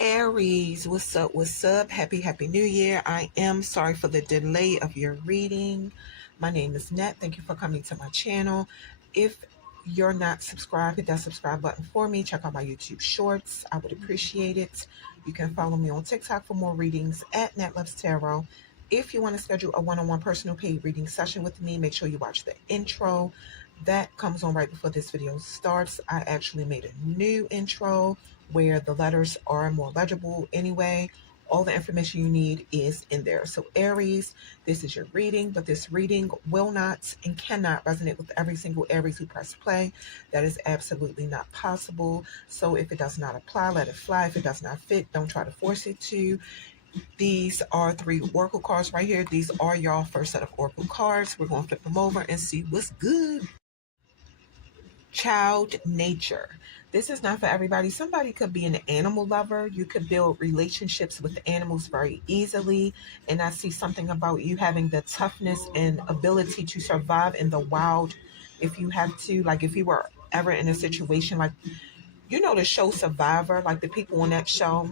Aries, what's up? What's up? Happy New Year. I am sorry for the delay of your reading. My name is Net. Thank you for coming to my channel. If you're not subscribed, hit that subscribe button for me. Check out my YouTube shorts. I would appreciate it. You can follow me on TikTok for more readings at Net Loves Tarot. If you want to schedule a one-on-one personal paid reading session with me, make sure you watch the intro. That comes on right before this video starts. I actually made a new intro where the letters are more legible anyway. All the information you need is in there. So Aries, this is your reading, but this reading will not and cannot resonate with every single Aries who press play. That is absolutely not possible. So if it does not apply, let it fly. If it does not fit, don't try to force it to. These are 3 oracle cards right here. These are y'all first set of oracle cards. We're going to flip them over and see what's good. Child nature. This is not for everybody. Somebody could be an animal lover. You could build relationships with animals very easily. And I see something about you having the toughness and ability to survive in the wild if you have to. Like if you were ever in a situation like, you know, the show Survivor, like the people on that show.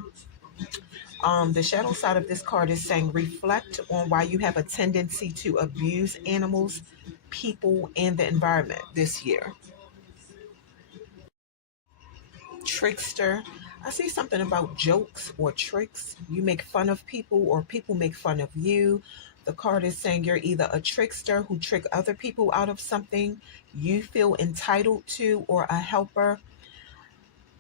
The shadow side of this card is saying reflect on why you have a tendency to abuse animals, people, and the environment this year. Trickster. I see something about jokes or tricks. You make fun of people or people make fun of you. The card is saying you're either a trickster who trick other people out of something you feel entitled to, or a helper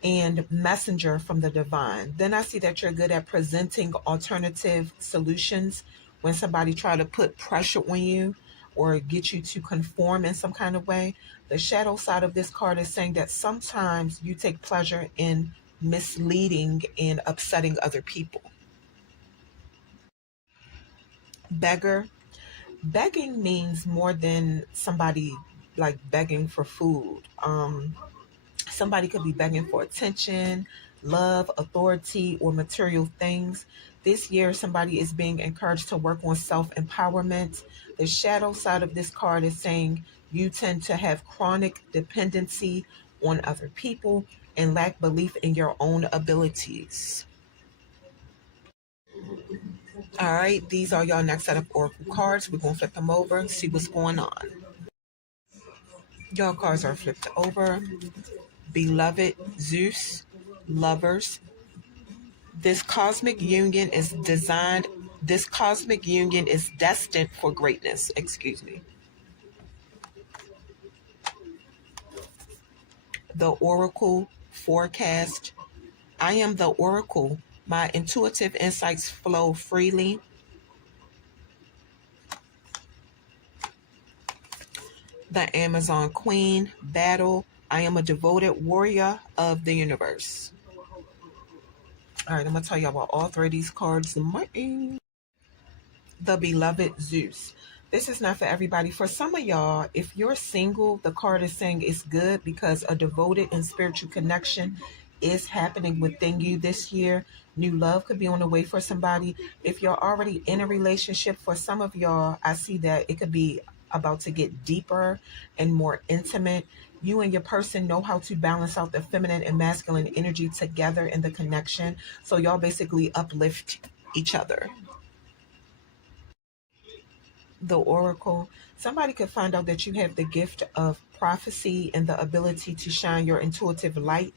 and messenger from the divine. Then I see that you're good at presenting alternative solutions when somebody try to put pressure on you or get you to conform in some kind of way. The shadow side of this card is saying that sometimes you take pleasure in misleading and upsetting other people. Beggar. Begging means more than somebody like begging for food. Somebody could be begging for attention, love, authority, or material things. This year, somebody is being encouraged to work on self-empowerment. The shadow side of this card is saying you tend to have chronic dependency on other people and lack belief in your own abilities. All right, these are y'all next set of oracle cards. We're going to flip them over and see what's going on. Y'all cards are flipped over. Beloved, Zeus, lovers. This cosmic union is destined for greatness. Excuse me. The Oracle forecast. I am the Oracle. My intuitive insights flow freely. The Amazon Queen, battle. I am a devoted warrior of the universe. All right, I'm going to tell you about all 3 of these cards. The Beloved, Zeus. This is not for everybody. For some of y'all, if you're single, the card is saying it's good because a devoted and spiritual connection is happening within you this year. New love could be on the way for somebody. If you're already in a relationship, for some of y'all, I see that it could be about to get deeper and more intimate. You and your person know how to balance out the feminine and masculine energy together in the connection. So y'all basically uplift each other. The Oracle. Somebody could find out that you have the gift of prophecy and the ability to shine your intuitive light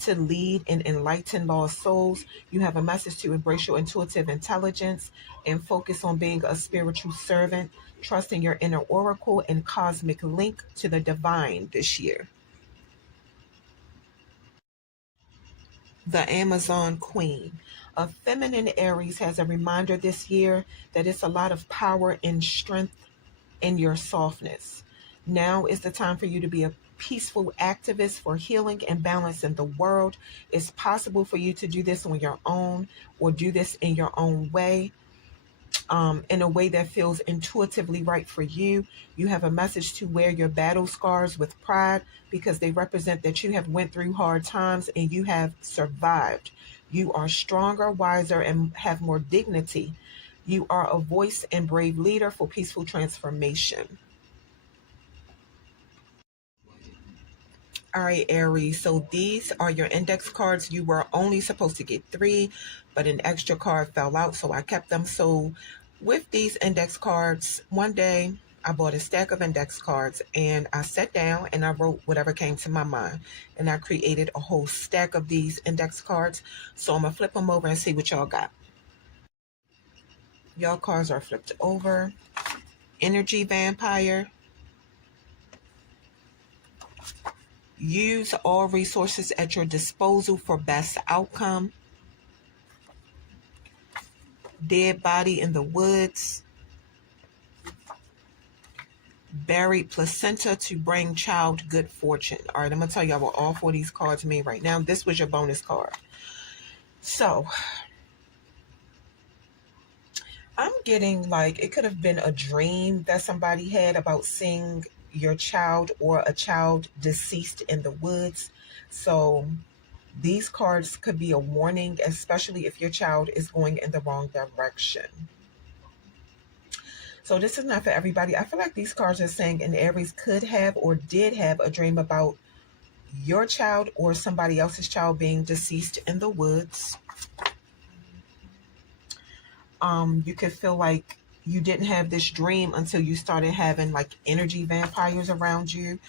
to lead and enlighten lost souls. You have a message to embrace your intuitive intelligence and focus on being a spiritual servant, trusting your inner oracle and cosmic link to the divine this year. the Amazon Queen. A feminine Aries has a reminder this year that it's a lot of power and strength in your softness. Now is the time for you to be a peaceful activist for healing and balance in the world. It's possible for you to do this on your own or do this in your own way, in a way that feels intuitively right for you. You have a message to wear your battle scars with pride because they represent that you have went through hard times and you have survived. You are stronger, wiser, and have more dignity. You are a voice and brave leader for peaceful transformation. All right, Aries. So these are your index cards. You were only supposed to get three, but an extra card fell out, so I kept them. So with these index cards, one day I bought a stack of index cards and I sat down and I wrote whatever came to my mind. And I created a whole stack of these index cards. So I'm going to flip them over and see what y'all got. Y'all cards are flipped over. Energy Vampire. Use all resources at your disposal for best outcome. Dead body in the woods. Buried placenta to bring child good fortune. All right, I'm going to tell y'all what all four of these cards mean right now. This was your bonus card. So, I'm getting like it could have been a dream that somebody had about seeing your child or a child deceased in the woods. So, these cards could be a warning, especially if your child is going in the wrong direction. So this is not for everybody. I feel like these cards are saying an Aries could have or did have a dream about your child or somebody else's child being deceased in the woods. You could feel like you didn't have this dream until you started having like energy vampires around you.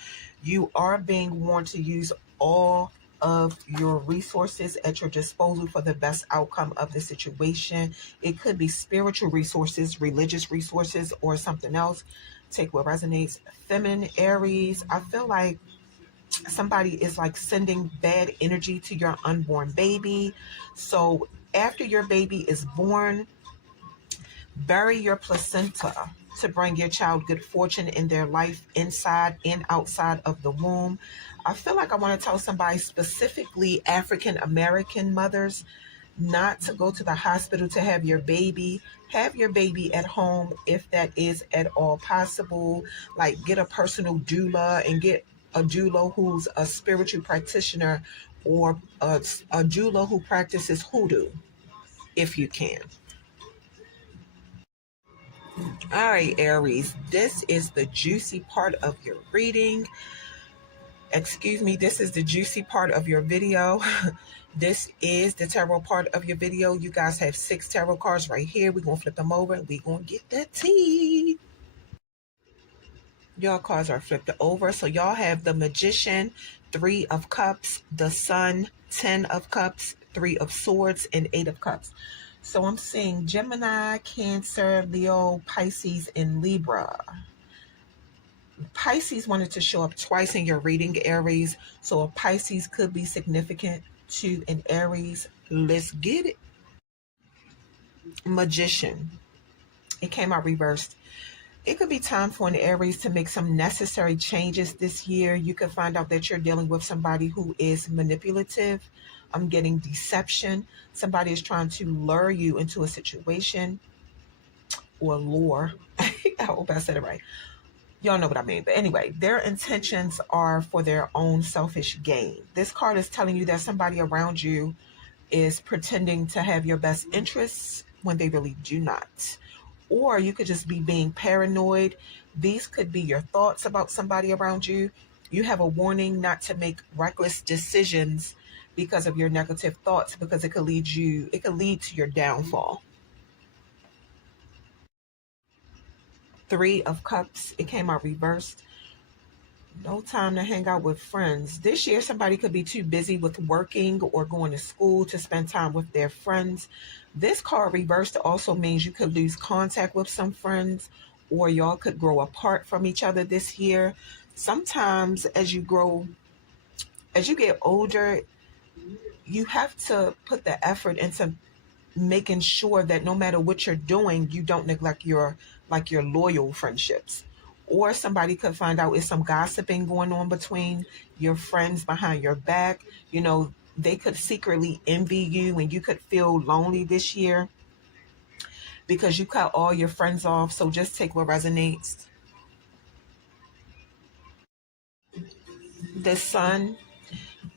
You are being warned to use all of your resources at your disposal for the best outcome of the situation. It could be spiritual resources, religious resources, or something else. Take what resonates. Feminine Aries, I feel like somebody is like sending bad energy to your unborn baby. So after your baby is born, bury your placenta to bring your child good fortune in their life inside and outside of the womb. I feel like I want to tell somebody, specifically African American mothers, not to go to the hospital to have your baby. Have your baby at home if that is at all possible. Like get a personal doula and get a doula who's a spiritual practitioner or a doula who practices hoodoo if you can. All right, Aries, this is the juicy part of your reading. Excuse me, this is the juicy part of your video. This is the tarot part of your video. You guys have 6 tarot cards right here. We're going to flip them over and we're going to get that tea. Y'all cards are flipped over. So y'all have the Magician, 3 of Cups, the Sun, 10 of Cups, 3 of Swords, and 8 of Cups. So I'm seeing Gemini, Cancer, Leo, Pisces, and Libra. Pisces wanted to show up twice in your reading, Aries. So a Pisces could be significant to an Aries. Let's get it. Magician. It came out reversed. It could be time for an Aries to make some necessary changes this year. You could find out that you're dealing with somebody who is manipulative. I'm getting deception. Somebody is trying to lure you into a situation or lure. I hope I said it right. Y'all know what I mean. But anyway, their intentions are for their own selfish gain. This card is telling you that somebody around you is pretending to have your best interests when they really do not. Or you could just be being paranoid. These could be your thoughts about somebody around you. You have a warning not to make reckless decisions because of your negative thoughts, because it could lead to your downfall. 3 of Cups, it came out reversed. No time to hang out with friends. This year, somebody could be too busy with working or going to school to spend time with their friends. This card reversed also means you could lose contact with some friends, or y'all could grow apart from each other this year. Sometimes as you get older, You have to put the effort into making sure that no matter what you're doing, you don't neglect your loyal friendships. Or somebody could find out is some gossiping going on between your friends behind your back. They could secretly envy you and you could feel lonely this year because you cut all your friends off. So just take what resonates. The sun.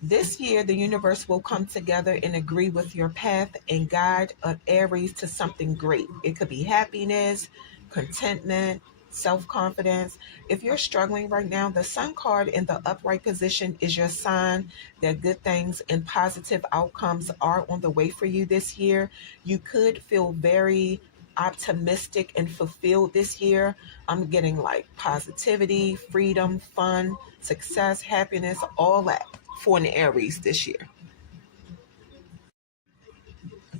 This year, the universe will come together and agree with your path and guide an Aries to something great. It could be happiness, contentment, self confidence. If you're struggling right now, the sun card in the upright position is your sign that good things and positive outcomes are on the way for you this year. You could feel very optimistic and fulfilled this year. I'm getting like positivity, freedom, fun, success, happiness, all that for an Aries this year.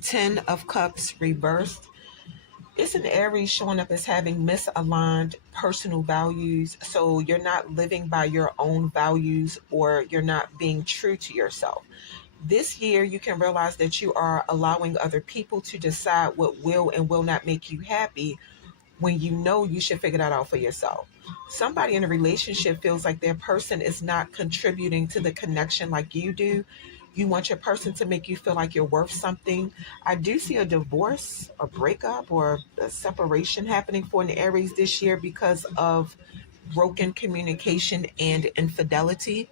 10 of Cups reversed. It's an Aries showing up as having misaligned personal values. So you're not living by your own values or you're not being true to yourself. This year, you can realize that you are allowing other people to decide what will and will not make you happy when you know you should figure that out for yourself. Somebody in a relationship feels like their person is not contributing to the connection like you do. You want your person to make you feel like you're worth something. I do see a divorce, a breakup, or a separation happening for an Aries this year because of broken communication and infidelity.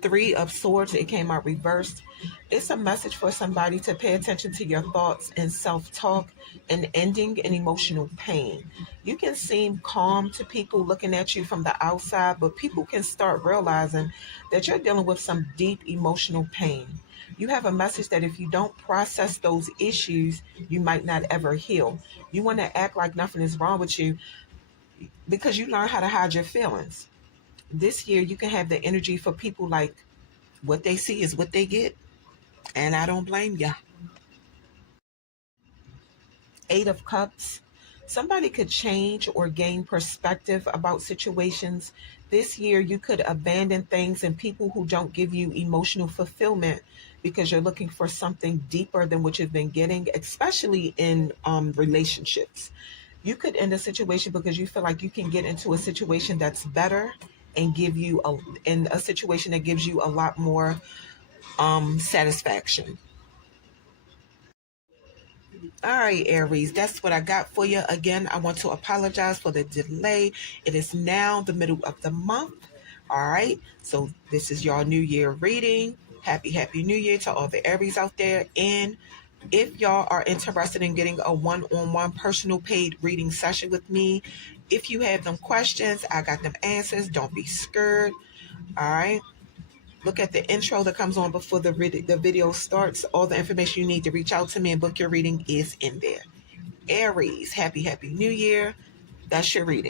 Three of Swords, it came out reversed. It's a message for somebody to pay attention to your thoughts and self talk and ending an emotional pain. You can seem calm to people looking at you from the outside, but people can start realizing that you're dealing with some deep emotional pain. You have a message that if you don't process those issues, you might not ever heal. You want to act like nothing is wrong with you because you learn how to hide your feelings. This year, you can have the energy for people like what they see is what they get, and I don't blame ya. Eight of Cups. Somebody could change or gain perspective about situations. This year, you could abandon things and people who don't give you emotional fulfillment because you're looking for something deeper than what you've been getting, especially in relationships. You could end a situation because you feel like you can get into a situation that's better and give you in a situation that gives you a lot more satisfaction. All right, Aries, that's what I got for you. Again, I want to apologize for the delay. It is now the middle of the month. All right, so this is your New Year reading. Happy New Year to all the Aries out there. And if y'all are interested in getting a one-on-one personal paid reading session with me, if you have them questions, I got them answers. Don't be scared. All right. Look at the intro that comes on before the video starts. All the information you need to reach out to me and book your reading is in there. Aries, happy New Year. That's your reading.